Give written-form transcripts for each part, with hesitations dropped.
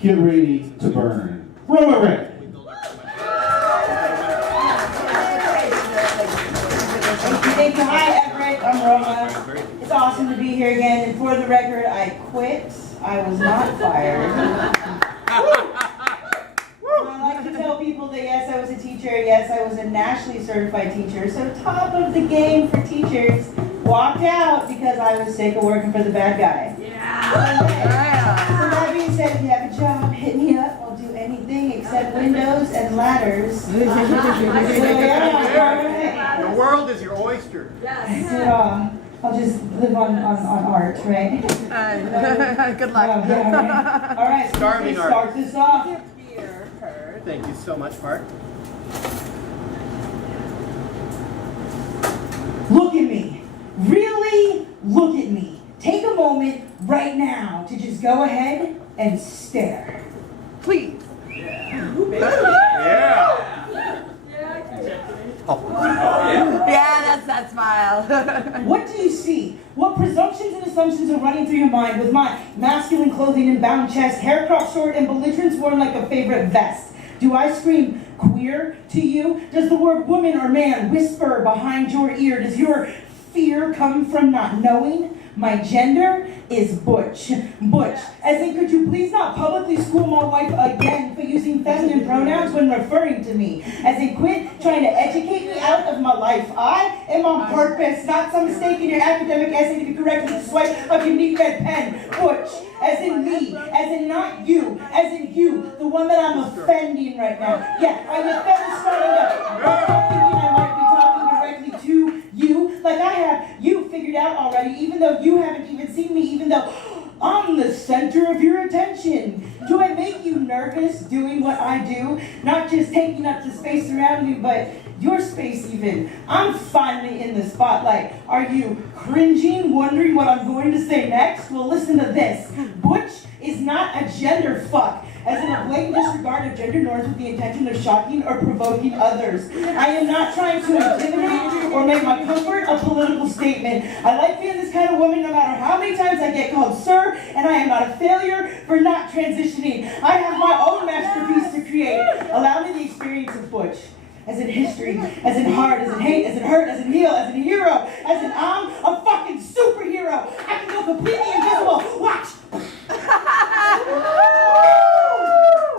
Get ready to burn. Roma Raye. Thank you. Hi, Everett. I'm Roma. It's awesome to be here again. And for the record, I quit. I was not fired. I like to tell people that yes, I was a teacher. Yes, I was a nationally certified teacher. So top of the game for teachers. Walked out because I was sick of working for the bad guy. Yeah. So that being said, if you have a job, hit me up. I'll do anything except windows and ladders. So, yeah, the world is your oyster. Yes. I'll just live on art, right? Good luck. Yeah, all right, so Starving let's start this off. Thank you so much, Mark. Look at me. Really look at me. Take a moment right now to just go ahead and stare. Please. Yeah. Yeah, that's that smile. What do you see? What presumptions and assumptions are running through your mind with my masculine clothing and bound chest, hair cropped short, and belligerence worn like a favorite vest? Do I scream queer to you? Does the word woman or man whisper behind your ear? Does your fear come from not knowing? My gender is butch. Butch. As in, could you please not publicly school my wife again for using feminine pronouns when referring to me? As in, quit trying to educate me out of my life. I am on purpose, not some mistake in your academic essay to be corrected with the swipe of your neat red pen. Butch. As in me. As in not you. As in you. The one that I'm offending right now. Yeah, I'm offended starting up. Thinking I might be talking directly to you. Like I have you figured out already, even though you haven't even seen me, even though I'm the center of your attention. Do I make you nervous doing what I do? Not just taking up the space around you, but your space even. I'm finally in the spotlight. Are you cringing, wondering what I'm going to say next? Well, listen to this. Butch is not a gender fuck, as in a blatant disregard of gender norms with the intention of shocking or provoking others. I am not trying to intimidate or make my comfort a political statement. I like being this kind of woman no matter how many times I get called sir, and I am not a failure for not transitioning. I have my own masterpiece to create. Allow me the experience of Butch. As in history, as in heart, as in hate, as in hurt, as in heal, as in hero, as in I'm a fucking superhero. I can go completely invisible. Watch.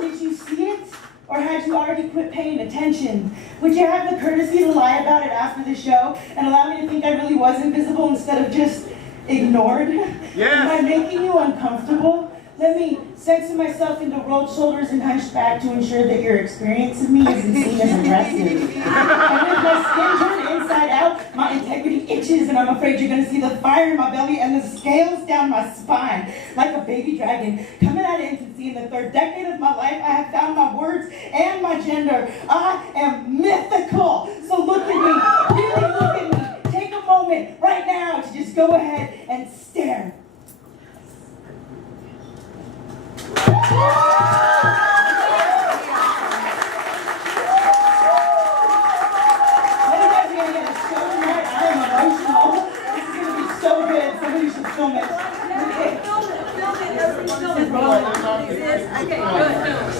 Did you see it? Or had you already quit paying attention? Would you have the courtesy to lie about it after the show and allow me to think I really was invisible instead of just ignored? Yes. Am I making you uncomfortable? Let me censor myself into rolled shoulders and hunched back to ensure that your experience of me isn't seen as aggressive. And with my skin turned inside out, my integrity itches, and I'm afraid you're going to see the fire in my belly and the scales down my spine. Like a baby dragon coming out of infancy in the third decade of my life, I have found my words and my gender. I am mythical. So look at me. Really look at me. Take a moment right now to just go ahead and stare.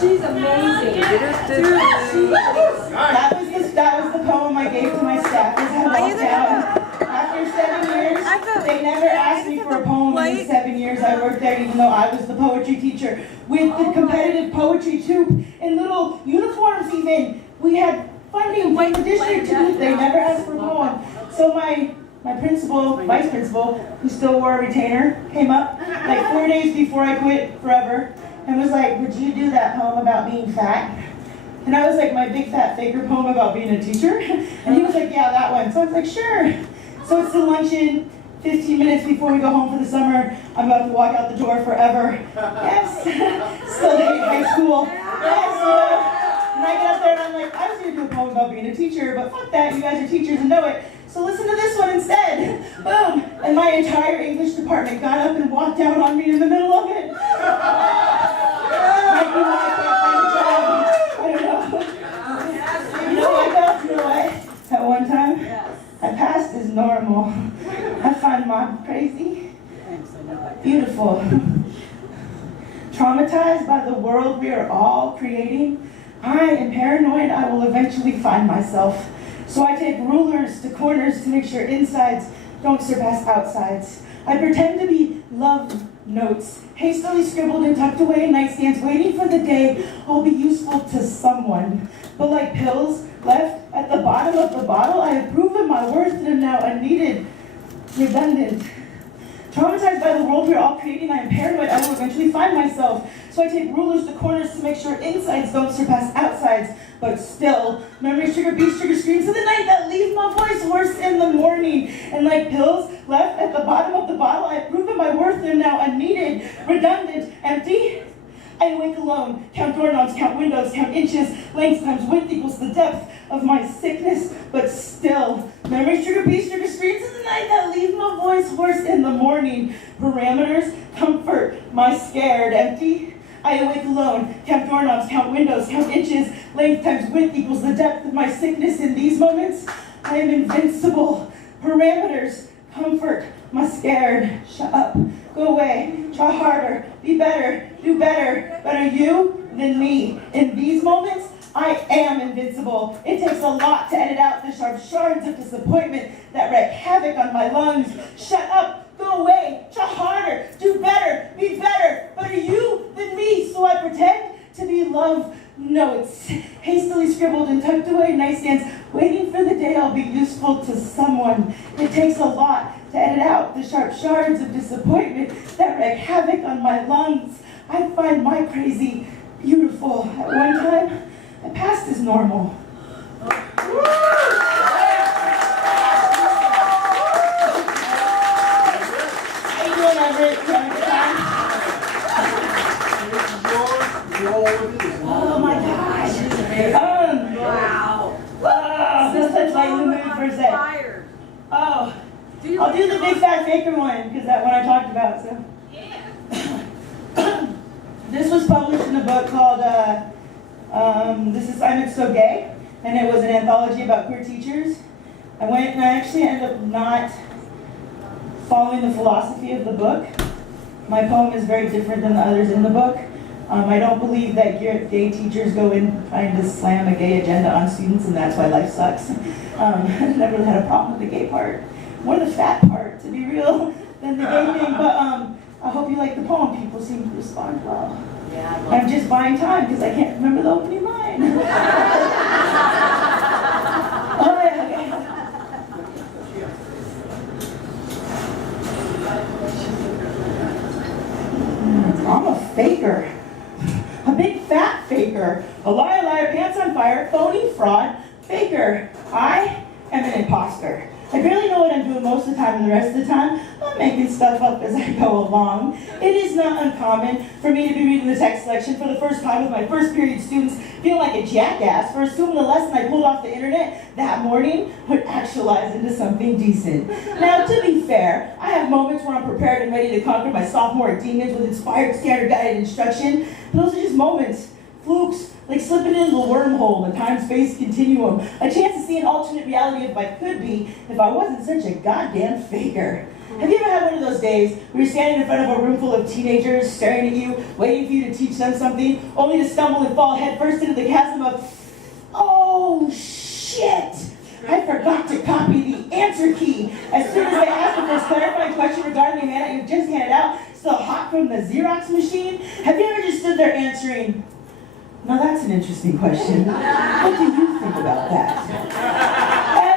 She's amazing. That was the poem I gave to my staff as I walked out. After 7 years, they never asked me for a poem in the 7 years I worked there, even though I was the poetry teacher. With the competitive poetry troupe in little uniforms even. We had funding from the district too. They never asked for a poem. So my principal, vice principal, who still wore a retainer, came up like 4 days before I quit forever and was like, would you do that poem about being fat? And I was like, my big fat faker poem about being a teacher? And he was like, yeah, that one. So I was like, sure. So it's the luncheon, 15 minutes before we go home for the summer. I'm about to walk out the door forever. Yes. Still hate high school. Yes. And I get up there and I'm like, I was going to do a poem about being a teacher, but fuck that, you guys are teachers and know it. So listen to this one instead. Boom. And my entire English department got up and walked out on me in the middle of it. Might be why I can't find a job. I don't know. You know what though? You know what? At one time, I passed as normal. I find mom crazy, beautiful, Traumatized by the world we are all creating, I am paranoid I will eventually find myself. So I take rulers to corners to make sure insides don't surpass outsides. I pretend to be love notes, hastily scribbled and tucked away in nightstands, waiting for the day I'll be useful to someone. But like pills left at the bottom of the bottle, I have proven my worth and am now unneeded, redundant. Traumatized by the world we're all creating, I am paranoid I will eventually find myself. So I take rulers to corners to make sure insides don't surpass outsides. But still, memories trigger beats, trigger screams in the night that leave my voice hoarse in the morning. And like pills left at the bottom of the bottle, I have proven my worth and am now unneeded, redundant, empty. I awake alone, count doorknobs, count windows, count inches, length times width equals the depth of my sickness, but still, memories trigger beats, trigger screams in the night that leave my voice hoarse in the morning. Parameters, comfort, my scared, empty. I awake alone, count doorknobs, count windows, count inches, length times width equals the depth of my sickness. In these moments, I am invincible. Parameters, comfort, my scared, shut up, go away, try harder, be better, do better, better you than me. In these moments, I am invincible. It takes a lot to edit out the sharp shards of disappointment that wreak havoc on my lungs. Shut up, go away, try harder, do better, be better, better you than me. So I pretend to be love notes, hastily scribbled and tucked away in nightstands, waiting for the day I'll be useful to someone. It takes a lot to edit out the sharp shards of disappointment that wreak havoc on my lungs. I find my crazy beautiful. At one time, I passed as normal. How you doing, Everett? You having a good time? Oh my gosh. Wow. Let's touch light in the mood for a sec. Fired. Oh, I'll do the big fat faker one, because that one I talked about, so. This was published in a book called This Assignment's So Gay, and it was an anthology about queer teachers. I went and I actually ended up not following the philosophy of the book. My poem is very different than the others in the book. I don't believe that gay teachers go in trying to slam a gay agenda on students, and that's why life sucks. I never really had a problem with the gay part. More the fat part, to be real, than the gay thing. But I hope you like the poem. People seem to respond well. Yeah, I'm just buying time because I can't remember the opening line. Oh, yeah, okay. I'm a faker. A big fat faker. A liar, liar, pants on fire, phony, fraud, faker. I am an imposter. I barely know what I'm doing most of the time, and the rest of the time, I'm making stuff up as I go along. It is not uncommon for me to be reading the text selection for the first time with my first period students, feeling like a jackass for assuming the lesson I pulled off the internet that morning would actualize into something decent. Now, to be fair, I have moments where I'm prepared and ready to conquer my sophomore demons with inspired, standard-guided instruction, but those are just moments, flukes, like slipping into the wormhole, the time-space continuum, a chance to see an alternate reality if I could be, if I wasn't such a goddamn faker. Have you ever had one of those days where you're standing in front of a room full of teenagers staring at you, waiting for you to teach them something, only to stumble and fall headfirst into the chasm of, oh shit, I forgot to copy the answer key. As soon as they ask the first clarifying question regarding the handout you just handed out, still hot from the Xerox machine, have you ever just stood there answering, now that's an interesting question. What do you think about that?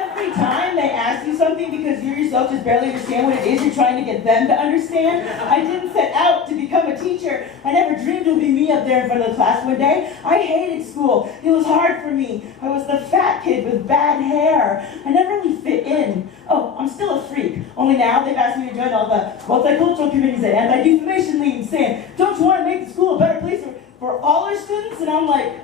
Every time they ask you something because you yourself just barely understand what it is you're trying to get them to understand. I didn't set out to become a teacher. I never dreamed it would be me up there in front of the class one day. I hated school. It was hard for me. I was the fat kid with bad hair. I never really fit in. Oh, I'm still a freak. Only now they've asked me to join all the multicultural committees and anti-defamation leagues saying, don't you want to make the school a better place for all our students? And I'm like,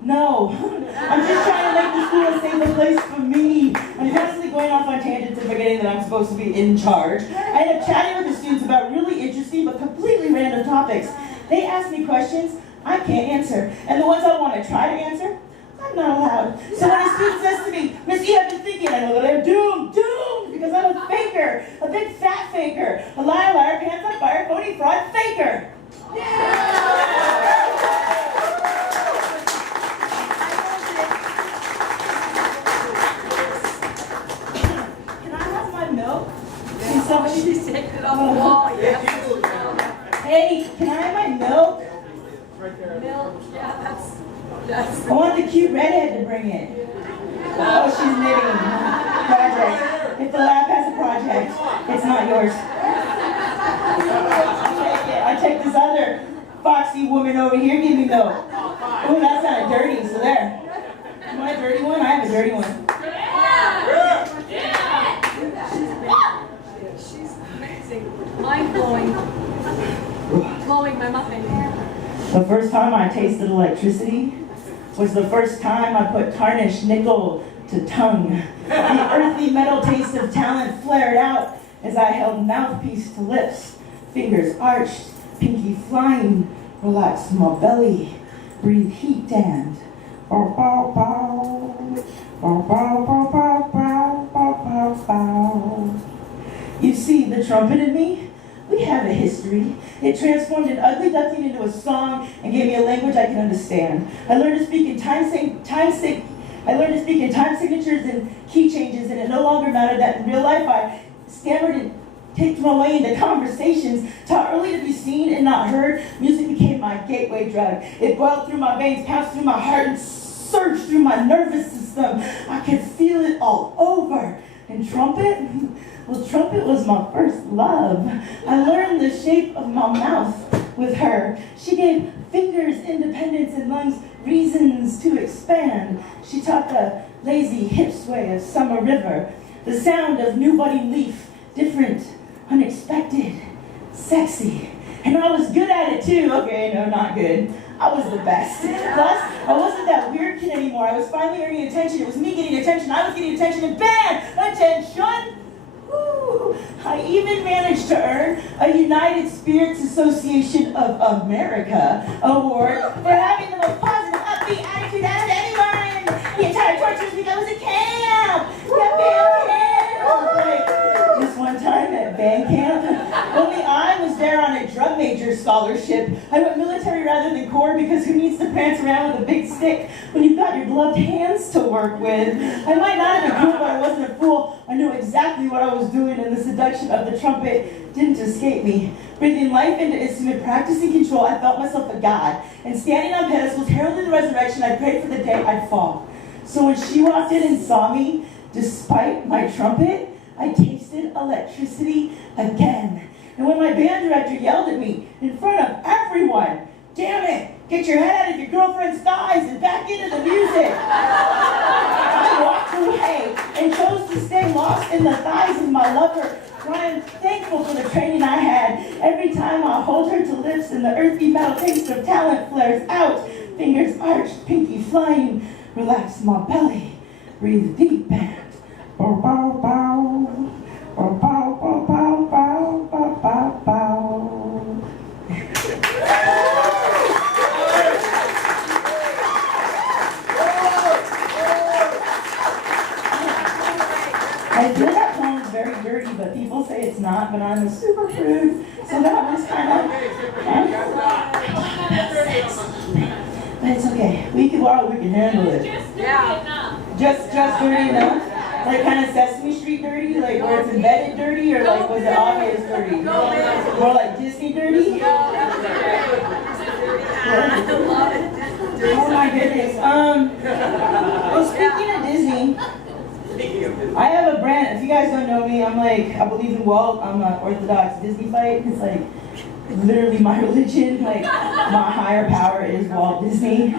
no. I'm just trying to make the school a safer place for me. I'm constantly going off on tangents and forgetting that I'm supposed to be in charge. I end up chatting with the students about really interesting but completely random topics. They ask me questions I can't answer. And the ones I want to try to answer, I'm not allowed. So when a student says to me, Miss E, I've been thinking, I know that I'm doomed, because I'm a faker, a big fat faker, a liar, liar, pants on fire, phony, fraud, faker. Yeah! She's taking it off the wall, yes. Hey, can I have my milk? Milk, yeah, that's. I want the cute redhead to bring it. Oh, she's knitting. Project. If the lab has a project, it's not yours. I take this other foxy woman over here, give me milk. Oh, that sounded dirty, so there. You want a dirty one? I have a dirty one. She's amazing. Mind-blowing. Blowing my muffin. The first time I tasted electricity was the first time I put tarnished nickel to tongue. The earthy metal taste of talent flared out as I held mouthpiece to lips, fingers arched, pinky flying, relaxed my belly, breathe heat and bow bow bow, bow bow bow bow bow bow bow bow. You see, the trumpet in me, we have a history. It transformed an ugly duckling into a song and gave me a language I can understand. I learned to speak in time signatures and key changes, and it no longer mattered that in real life I stammered and picked my way into conversations. Taught early to be seen and not heard, music became my gateway drug. It boiled through my veins, pounced through my heart, and surged through my nervous system. I could feel it all over. And trumpet? Well, trumpet was my first love. I learned the shape of my mouth with her. She gave fingers independence and lungs reasons to expand. She taught the lazy hip sway of summer river, the sound of new budding leaf, different, unexpected, sexy. And I was good at it too. Okay, no, not good. I was the best. Plus, I wasn't that weird kid anymore. I was finally earning attention. It was me getting attention. I was getting attention, and bam! Attention! Woo. I even managed to earn a United Spirits Association of America award for having the most positive, upbeat attitude out of anyone. The entire torturous week I was at camp. Yeah, band camp. Like, this one time at band camp, only I was there on a drum major scholarship. I went military rather than corps because who needs to prance around with a big stick when you've got your gloved hands to work with? I might not have been cool, but I wasn't a fool. I knew exactly what I was doing, and the seduction of the trumpet didn't escape me. Breathing life into instrument, practicing control, I felt myself a god. And standing on pedestals, heralding the resurrection, I prayed for the day I'd fall. So when she walked in and saw me, despite my trumpet, I tasted electricity again. And when my band director yelled at me in front of everyone, "Damn it, get your head out of your girlfriend's thighs and back into the music," I walked away and chose to stay lost in the thighs of my lover. I am thankful for the training I had. Every time I hold her to lips and the earthy metal taste of talent flares out, fingers arched, pinky flying, relax my belly, breathe deep and bow bow bow, bow bow bow bow bow bow bow bow. I feel that poem's very dirty, but people say it's not, but I'm a super prude, so that was kind of but it's okay. We can handle it. Just dirty enough? Like kind of Sesame Street dirty? Like where it's embedded dirty? Or like was it obvious dirty? More like Disney dirty? Oh my goodness. Well, speaking of Disney, I have a brand. If you guys don't know me, I believe in Walt. I'm an Orthodox Disneyite. It's like literally my religion. Like my higher power is Walt Disney.